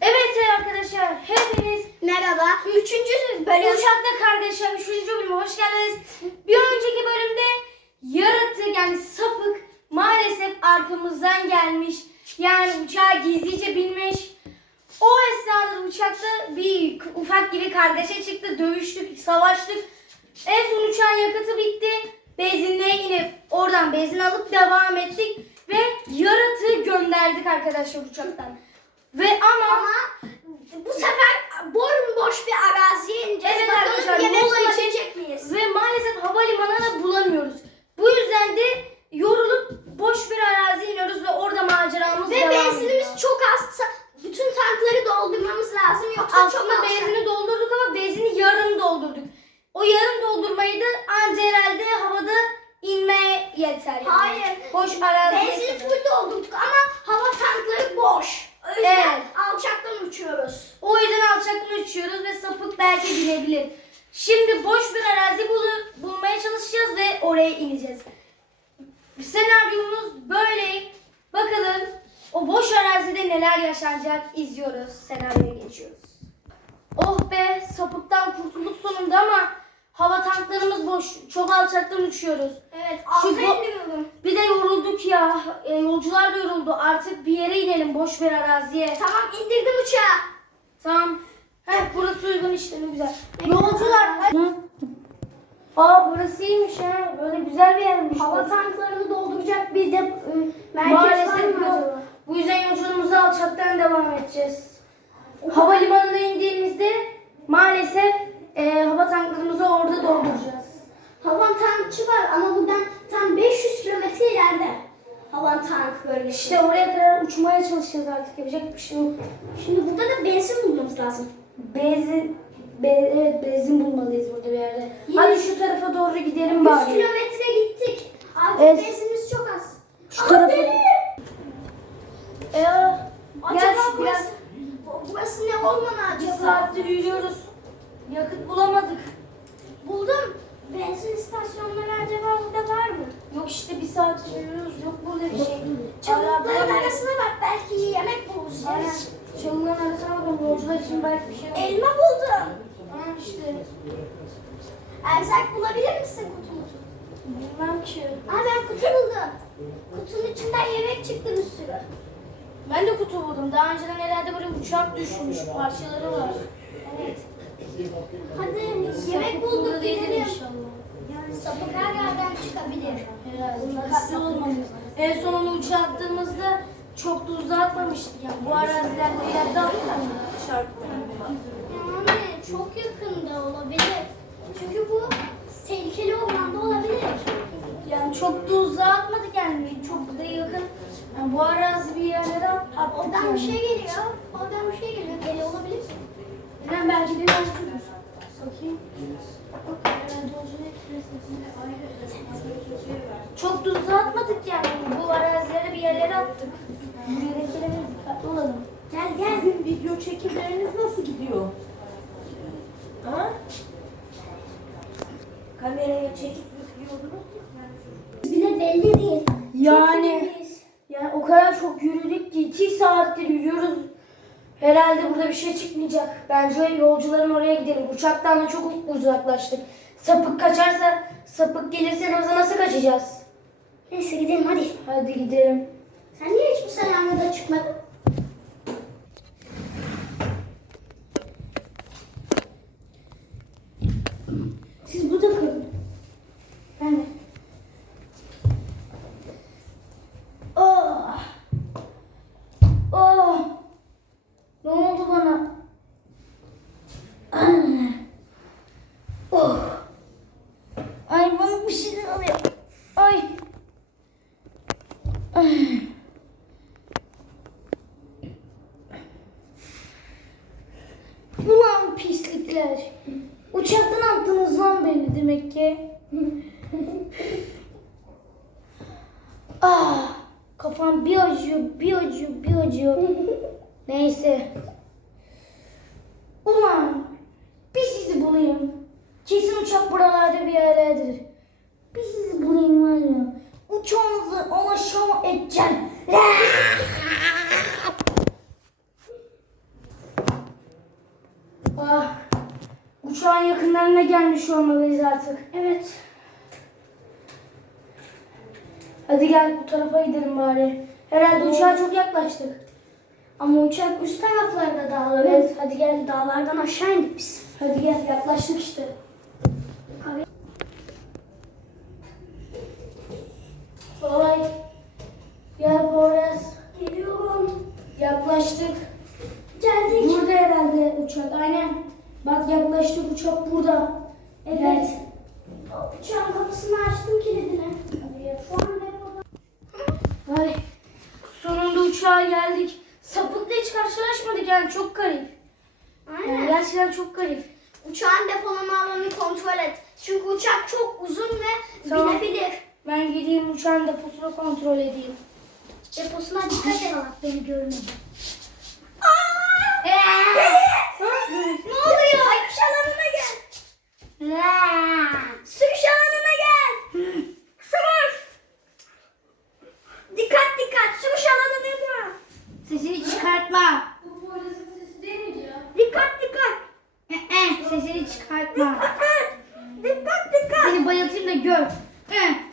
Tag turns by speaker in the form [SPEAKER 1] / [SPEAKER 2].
[SPEAKER 1] Evet arkadaşlar hepiniz
[SPEAKER 2] Merhaba. Üçüncü bölüm.
[SPEAKER 1] Uçakta Kardeşler 3. bölüme hoş geldiniz. Bir önceki bölümde yaratık yani sapık maalesef arkamızdan gelmiş. Yani uçağa gizlice binmiş. O esnada uçakta bir ufak gibi kardeşe çıktı. Dövüştük, savaştık. En son uçağın yakıtı bitti. Benzinliğe inip oradan benzin alıp devam ettik. Ve yaratığı gönderdik arkadaşlar uçaktan. Ve ama
[SPEAKER 2] Ama bu sefer bomboş bir araziye ineceğiz.
[SPEAKER 1] Evet
[SPEAKER 2] Bakalım
[SPEAKER 1] arkadaşlar,
[SPEAKER 2] yemek
[SPEAKER 1] mola
[SPEAKER 2] bulabilecek miyiz?
[SPEAKER 1] Ve maalesef havalimanına bulamıyoruz. Bu yüzden de yorulup boş bir araziye iniyoruz ve orada maceramız
[SPEAKER 2] Ve
[SPEAKER 1] devam
[SPEAKER 2] benzinimiz
[SPEAKER 1] ediyor.
[SPEAKER 2] çok azsa bütün tankları doldurmamız lazım yoksa çok
[SPEAKER 1] Aslında
[SPEAKER 2] az.
[SPEAKER 1] benzini doldurduk ama benzini yarım doldurduk. O yarım doldurmayı da anca herhalde havada inmeye yeter. Yani.
[SPEAKER 2] Hayır.
[SPEAKER 1] Boş araziye
[SPEAKER 2] Benzin
[SPEAKER 1] kadar.
[SPEAKER 2] full doldurduk ama hava tankları boş. O yüzden
[SPEAKER 1] Evet.
[SPEAKER 2] alçaktan uçuyoruz.
[SPEAKER 1] O yüzden alçaktan uçuyoruz ve sapık belki binebilir. Şimdi boş bir arazi bulup bulmaya çalışacağız ve oraya ineceğiz. Senaryomuz böyle. Bakalım o boş arazide neler yaşanacak izliyoruz. Senaryoya geçiyoruz. Oh be sapıktan kurtulduk sonunda ama hava tanklarımız boş. Çok alçaktan uçuyoruz.
[SPEAKER 2] Evet alta.
[SPEAKER 1] Bir de yorulduk ya. E, yolcular da yoruldu. Artık bir yere inelim boş bir araziye.
[SPEAKER 2] Tamam indirdim uçağı.
[SPEAKER 1] Tamam. Heh, burası uygun işte ne güzel. Yolcular. Aa burası iyiymiş ha. Böyle güzel bir yermiş.
[SPEAKER 2] Hava tanklarını dolduracak bir de e, merkez var
[SPEAKER 1] Maalesef
[SPEAKER 2] mı
[SPEAKER 1] yok.
[SPEAKER 2] acaba?
[SPEAKER 1] Bu yüzden yolculuğumuza alçaktan devam edeceğiz. Havalimanına indiğimizde maalesef e, hava tanklarımızı
[SPEAKER 2] bölgesi.
[SPEAKER 1] İşte oraya kadar uçmaya çalışacağız artık. Yapacak bir şey yok.
[SPEAKER 2] Şimdi burada da benzin bulmamız lazım.
[SPEAKER 1] Benzin, be, evet benzin bulmalıyız burada bir yerde.
[SPEAKER 2] Yine-
[SPEAKER 1] Hadi şu tarafa doğru gidelim
[SPEAKER 2] 100
[SPEAKER 1] bari.
[SPEAKER 2] kilometre gittik. Artık
[SPEAKER 1] Evet.
[SPEAKER 2] benzinimiz çok az.
[SPEAKER 1] Şu
[SPEAKER 2] Abi!
[SPEAKER 1] tarafa- Ee,
[SPEAKER 2] Acaba
[SPEAKER 1] gel şu
[SPEAKER 2] burası,
[SPEAKER 1] biraz
[SPEAKER 2] burası ne ormanı
[SPEAKER 1] bir
[SPEAKER 2] acaba?
[SPEAKER 1] saattir yürüyoruz. Yakıt bulamadık.
[SPEAKER 2] Buldum. Benzin istasyonları acaba burada var mı?
[SPEAKER 1] Yok işte bir saattir yürüyoruz. Yok burada bir şey.
[SPEAKER 2] Çabukların
[SPEAKER 1] Ara-
[SPEAKER 2] arasına bak belki yemek buluruz.
[SPEAKER 1] Aynen. Çamurların arasına bakalım. Yolcular için belki bir şey var.
[SPEAKER 2] Elma buldum.
[SPEAKER 1] Ha işte.
[SPEAKER 2] Erzak bulabilir misin kutu mutu?
[SPEAKER 1] Bilmem ki.
[SPEAKER 2] Aa ben kutu buldum. Kutunun içinden yemek çıktı bir sürü.
[SPEAKER 1] Ben de kutu buldum. Daha önceden herhalde böyle uçak düşmüş parçaları var.
[SPEAKER 2] Evet. Hadi yemek bulduk gidelim.
[SPEAKER 1] inşallah.
[SPEAKER 2] Sapık her yerden çıkabilir.
[SPEAKER 1] Herhalde. Dikkatli olmalıyız. En son onu uçağa attığımızda çok da uzağa atmamıştık. Yani bu arazilerde bir yerde onu.
[SPEAKER 2] Yani çok yakında olabilir. Çünkü bu tehlikeli ormanda olabilir.
[SPEAKER 1] Yani çok da uzağa atmadık yani. Çok da yakın. Yani bu arazi bir yerlere attık.
[SPEAKER 2] Oradan
[SPEAKER 1] yani.
[SPEAKER 2] bir şey geliyor. Oradan bir şey geliyor. Geliyor olabilir.
[SPEAKER 1] Neden belki de yolcudur. Bakayım. Bak, herhalde yolcu değil. Çok da uzağa atmadık yani. Bu arazilere bir yerlere attık. Yürüyerek dikkatli olalım.
[SPEAKER 2] Gel gel.
[SPEAKER 3] Sizin video çekimleriniz nasıl gidiyor? Ha? Kameraya çekip yüklüyordunuz.
[SPEAKER 2] Bile belli değil.
[SPEAKER 1] Yani-. Yani o kadar çok yürüdük ki iki saattir yürüyoruz. Herhalde burada bir şey çıkmayacak. Bence yolcuların oraya gidelim. Uçaktan da çok uzaklaştık. Sapık kaçarsa, sapık gelirse yanımıza nasıl kaçacağız?
[SPEAKER 2] Neyse gidelim hadi.
[SPEAKER 1] Hadi gidelim.
[SPEAKER 2] Sen niye hiç bu senaryoda çıkmadın?
[SPEAKER 1] Siz burada kalın. Ben de. Oh. Oh. Ne oldu bana? Ah. Oh. Ay bana bir şeyler oluyor. Ay. Ay. Ulan pislikler. Uçaktan attınız lan beni demek ki. ah, kafam bir acıyor, bir acıyor, bir acıyor. Neyse. Ulan, bir sizi bulayım. Kesin uçak buralarda bir yerlerdedir. Bir sizi bulayım var ya. Uçağınızı alaşağı edeceğim. uçağın yakınlarına gelmiş olmalıyız artık.
[SPEAKER 2] Evet.
[SPEAKER 1] Hadi gel bu tarafa gidelim bari. Herhalde uçağa çok yaklaştık.
[SPEAKER 2] Ama uçak üst taraflarda dağların.
[SPEAKER 1] Evet, hadi gel.
[SPEAKER 2] Dağlardan aşağı indik biz.
[SPEAKER 1] Hadi gel yaklaştık işte. Kolay. Gel Boras.
[SPEAKER 2] Geliyorum.
[SPEAKER 1] Yaklaştık.
[SPEAKER 2] Geldik.
[SPEAKER 1] Burada herhalde uçak. Aynen. Bak yaklaştık uçak burada.
[SPEAKER 2] Evet.
[SPEAKER 1] Gel.
[SPEAKER 2] Uçağın kapısını açtım kilidini. Şu an ben orada.
[SPEAKER 1] Ay. Sonunda uçağa geldik. Sapıkla hiç karşılaşmadık yani çok garip. Yani
[SPEAKER 2] Aynen.
[SPEAKER 1] gerçekten çok garip.
[SPEAKER 2] Uçağın depolama alanını kontrol et. Çünkü uçak çok uzun ve
[SPEAKER 1] Tamam.
[SPEAKER 2] binebilir.
[SPEAKER 1] Ben gideyim uçağın deposunu kontrol edeyim.
[SPEAKER 2] Deposuna dikkat et. beni görmedi. ne oluyor? Sürüş alanına gel. Sürüş. Dikkat dikkat. Sürüş alanına gel.
[SPEAKER 1] Sesini çıkartma. Bu polisin sesi değil mi?
[SPEAKER 2] Dikkat dikkat.
[SPEAKER 1] E sesini çıkartma. Dikkat dikkat. Seni bayıltayım da gör. E.